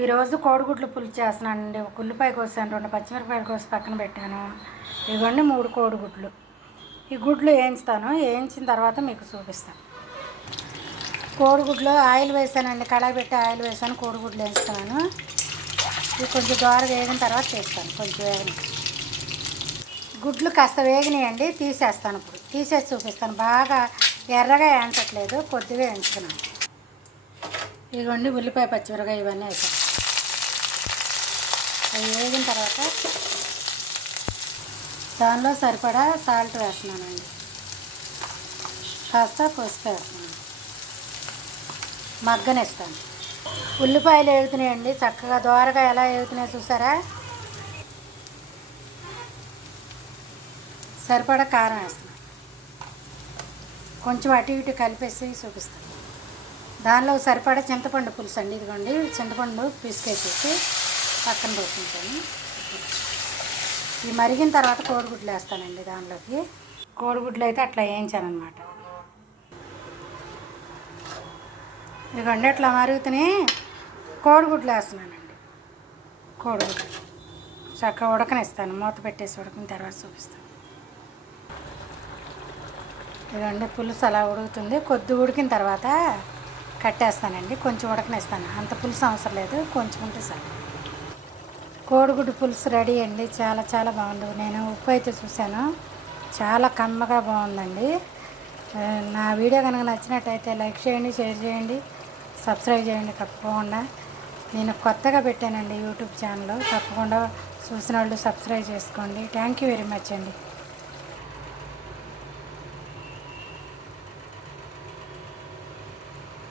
ఈరోజు కోడిగుడ్లు పులుసు చేస్తున్నానండి. ఒక ఉల్లిపాయ కోసాను, 2 పచ్చిమిరపకాయలు కోసి పక్కన పెట్టాను. ఇవన్నీ 3 కోడిగుడ్లు. ఈ గుడ్లు వేయించుతాను, వేయించిన తర్వాత మీకు చూపిస్తాను. కోడిగుడ్లు ఆయిల్ వేసానండి, కడాయి పెట్టి ఆయిల్ వేసాను, కోడిగుడ్లు వేయించుతాను. ఇవి కొంచెం దోరగా వేగిన తర్వాత తీస్తాను. కొంచెం వేగని గుడ్లు కాస్త వేగినాయండి, తీసేస్తాను. ఇప్పుడు తీసేసి చూపిస్తాను. బాగా ఎర్రగా వేయించట్లేదు, కొద్దిగా వేయించుకున్నాను. ఇదిగోండి ఉల్లిపాయ పచ్చిమిరపకాయ ఇవన్నీ వేసాను. అవి వేగిన తర్వాత దానిలో సరిపడా సాల్ట్ వేస్తున్నానండి, కాస్త పసుపు వేస్తున్నాను, మగ్గనిస్తాను. ఉల్లిపాయలు వేగుతున్నాయండి, చక్కగా దోరగా ఎలా వేగుతున్నాయో చూసారా. సరిపడా కారం వేస్తున్నాను, కొంచెం అటు ఇటు కలిపేసి చూపిస్తాను. దానిలో సరిపడా చింతపండు పులుసు అండి, ఇదిగోండి చింతపండు పిసికేసేసి పక్కన పెట్టుకుంటాను. ఇవి మరిగిన తర్వాత కోడిగుడ్లు వేస్తానండి దానిలోకి. కోడిగుడ్లు అయితే అట్లా వేయించాను అనమాట. ఇదిగోండి అట్లా మరుగుతూనే కోడిగుడ్లు వేస్తున్నానండి. కోడిగుడ్లు చక్కగా ఉడకనిస్తాను, మూత పెట్టేసి ఉడికిన తర్వాత చూపిస్తాను. ఇదిగోండి పులుసు అలా ఉడుకుతుంది, కొద్ది ఉడికిన తర్వాత కట్టేస్తానండి. కొంచెం ఉడకనిస్తాను, అంత పులుసు అవసరం లేదు, కొంచెం ఉంటే చాలు. కోడిగుడ్డు పులుసు రెడీ అండి. చాలా చాలా బాగుంది. నేను ఉప్పు అయితే చూశాను, చాలా కమ్మగా బాగుందండి. నా వీడియో కనుక నచ్చినట్టయితే లైక్ చేయండి, షేర్ చేయండి, సబ్స్క్రైబ్ చేయండి తప్పకుండా. నేను కొత్తగా పెట్టానండి యూట్యూబ్ ఛానల్, తప్పకుండా చూసిన వాళ్ళు సబ్స్క్రైబ్ చేసుకోండి. థ్యాంక్ యూ వెరీ మచ్ అండి.